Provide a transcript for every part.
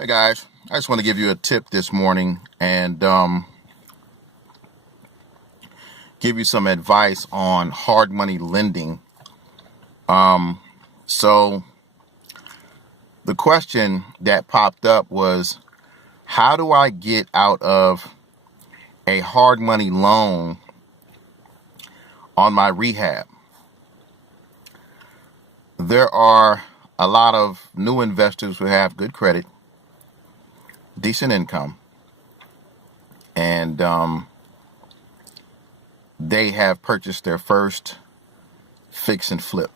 Hey guys, I just want to give you a tip this morning and give you some advice on hard money lending. So the question that popped up was, how do I get out of a hard money loan on my rehab? There are a lot of new investors who have good credit, decent income, and they have purchased their first fix and flip.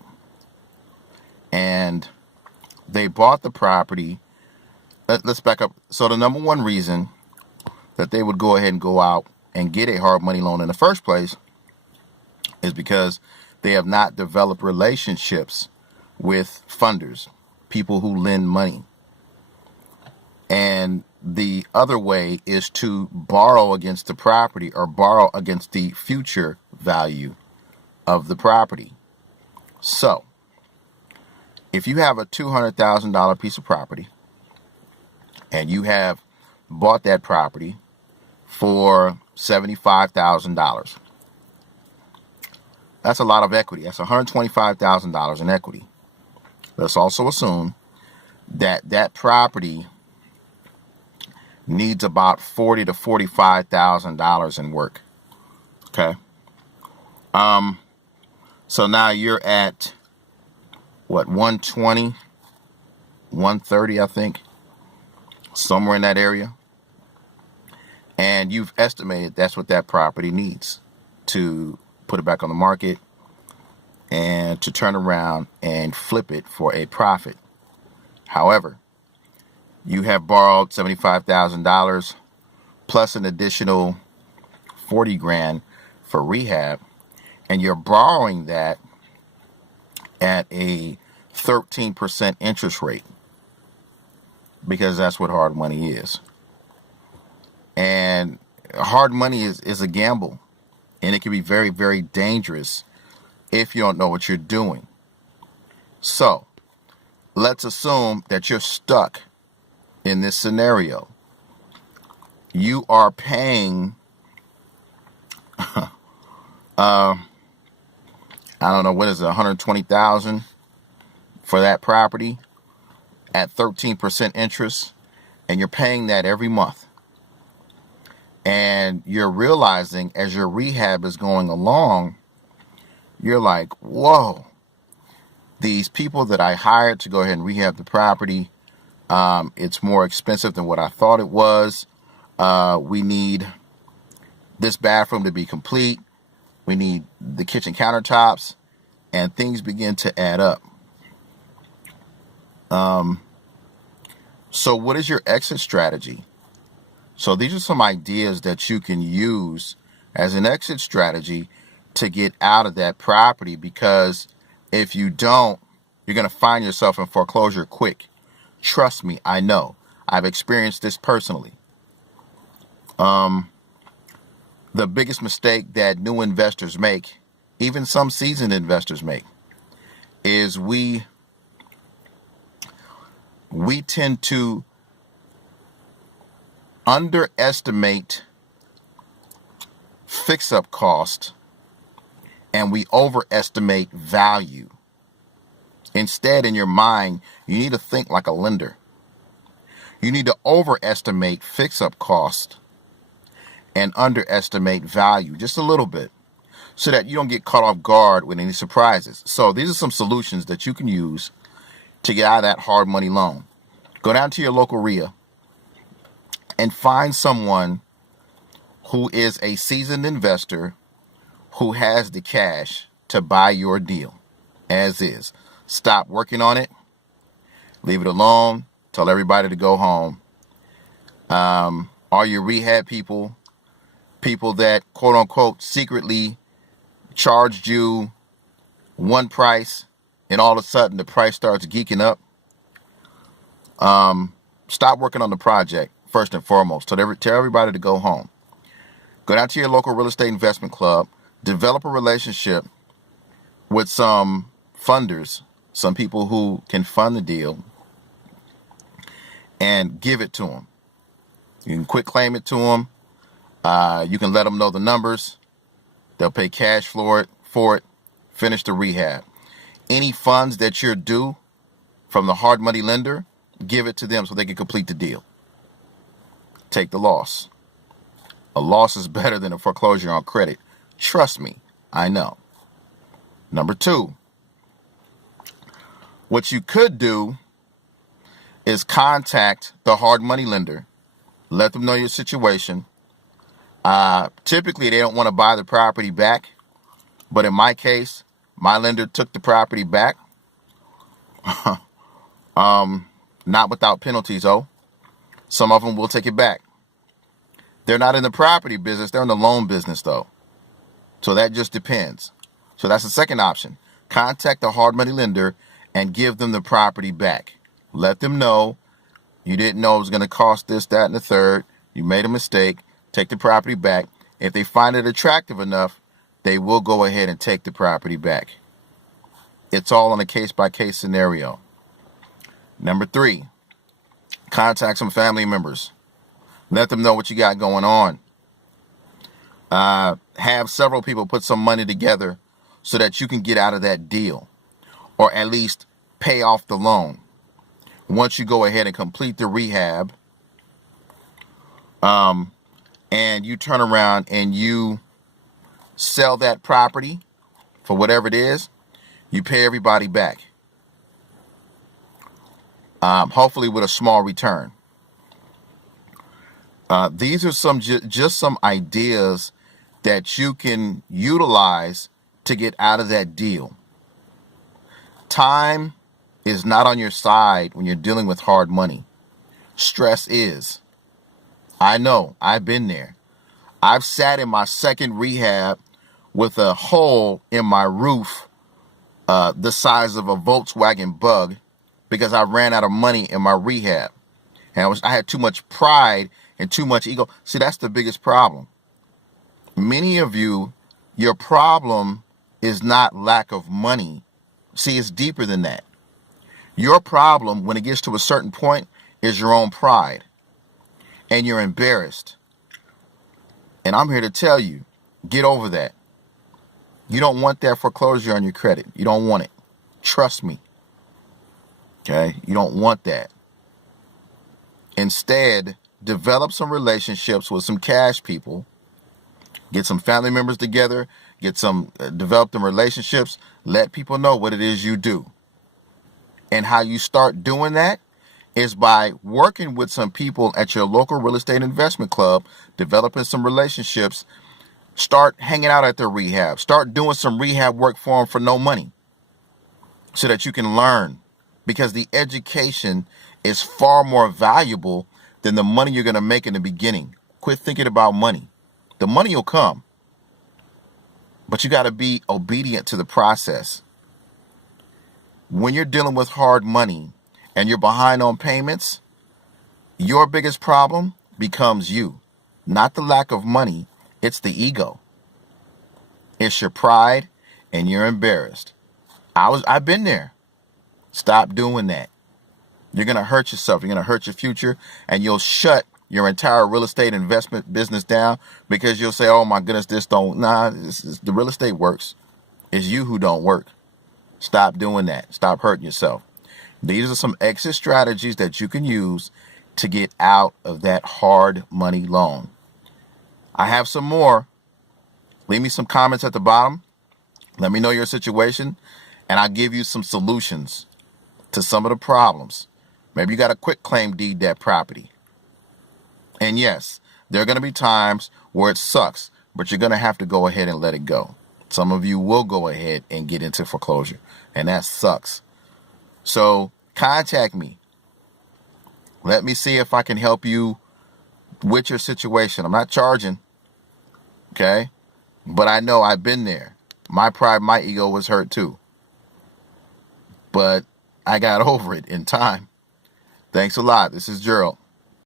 And they bought the property. Let's back up. So the number one reason that they would go ahead and go out and get a hard money loan in the first place is because they have not developed relationships with funders, people who lend money. And the other way is to borrow against the property or borrow against the future value of the property. So if you have a $200,000 piece of property and you have bought that property for $75,000, that's a lot of equity. That's $125,000 in equity. Let's also assume that that property needs about $40,000 to $45,000 in work. Okay. So now you're at what, 120, 130, I think, somewhere in that area. And you've estimated that's what that property needs to put it back on the market and to turn around and flip it for a profit. However, you have borrowed $75,000 plus an additional 40 grand for rehab, and you're borrowing that at a 13% interest rate, because that's what hard money is. And hard money is a gamble, and it can be very, very dangerous if you don't know what you're doing. So let's assume that you're stuck in this scenario. You are paying, I don't know, what is it, $120,000 for that property at 13% interest, and you're paying that every month. And you're realizing as your rehab is going along, you're like, whoa, these people that I hired to go ahead and rehab the property, it's more expensive than what I thought it was. We need this bathroom to be complete. We need the kitchen countertops, and things begin to add up. So what is your exit strategy? So these are some ideas that you can use as an exit strategy to get out of that property, because if you don't, you're going to find yourself in foreclosure quick. Trust me, I know. I've experienced this personally. The biggest mistake that new investors make, even some seasoned investors make, is we tend to underestimate fix-up cost and we overestimate value. Instead, in your mind, you need to think like a lender. You need to overestimate fix-up cost and underestimate value just a little bit, so that you don't get caught off guard with any surprises. So these are some solutions that you can use to get out of that hard money loan. Go down to your local RIA and find someone who is a seasoned investor who has the cash to buy your deal as is. Stop working on it. Leave it alone. Tell everybody to go home. All your rehab people that quote unquote secretly charged you one price and all of a sudden the price starts geeking up. Stop working on the project first and foremost. Tell everybody to go home. Go down to your local real estate investment club. Develop a relationship with some funders, some people who can fund the deal, and give it to them. You can quick claim it to them. You can let them know the numbers. They'll pay cash for it, finish the rehab. Any funds that you're due from the hard money lender, give it to them so they can complete the deal. Take the loss. A loss is better than a foreclosure on credit. Trust me, I know. Number 2, what you could do is contact the hard money lender. Let them know your situation. Typically, they don't want to buy the property back. But in my case, my lender took the property back. Not without penalties, though. Some of them will take it back. They're not in the property business. They're in the loan business, though. So that just depends. So that's the second option. Contact the hard money lender and give them the property back. Let them know you didn't know it was going to cost this, that, and the third. You made a mistake. Take the property back. If they find it attractive enough, they will go ahead and take the property back. It's all on a case-by-case scenario. Number 3, contact some family members. Let them know what you got going on. Have several people put some money together so that you can get out of that deal, or at least pay off the loan. Once you go ahead and complete the rehab, and you turn around and you sell that property for whatever it is, you pay everybody back. Hopefully with a small return. These are just some ideas that you can utilize to get out of that deal. Time is not on your side when you're dealing with hard money. Stress is. I know, I've been there. I've sat in my second rehab with a hole in my roof the size of a Volkswagen Bug because I ran out of money in my rehab. And I had too much pride and too much ego. See, that's the biggest problem. Many of you, your problem is not lack of money. See, it's deeper than that. Your problem, when it gets to a certain point, is your own pride. And you're embarrassed. And I'm here to tell you, get over that. You don't want that foreclosure on your credit. You don't want it. Trust me. Okay? You don't want that. Instead, develop some relationships with some cash people. Get some family members together. Develop them relationships. Let people know what it is you do. And how you start doing that is by working with some people at your local real estate investment club, developing some relationships. Start hanging out at their rehab. Start doing some rehab work for them for no money so that you can learn, because the education is far more valuable than the money you're going to make in the beginning. Quit thinking about money. The money will come, but you got to be obedient to the process. When you're dealing with hard money and you're behind on payments, your biggest problem becomes you, not the lack of money. It's the ego. It's your pride, and you're embarrassed. I've been there. Stop doing that. You're going to hurt yourself. You're going to hurt your future, and you'll shut your entire real estate investment business down because you'll say, oh my goodness, the real estate works. It's you who don't work. Stop doing that. Stop hurting yourself. These are some exit strategies that you can use to get out of that hard money loan. I have some more. Leave me some comments at the bottom. Let me know your situation, and I'll give you some solutions to some of the problems. Maybe you got to quick claim deed that property. And yes, there are going to be times where it sucks, but you're going to have to go ahead and let it go. Some of you will go ahead and get into foreclosure, and that sucks. So contact me. Let me see if I can help you with your situation. I'm not charging, okay? But I know I've been there. My pride, my ego was hurt too. But I got over it in time. Thanks a lot. This is Gerald.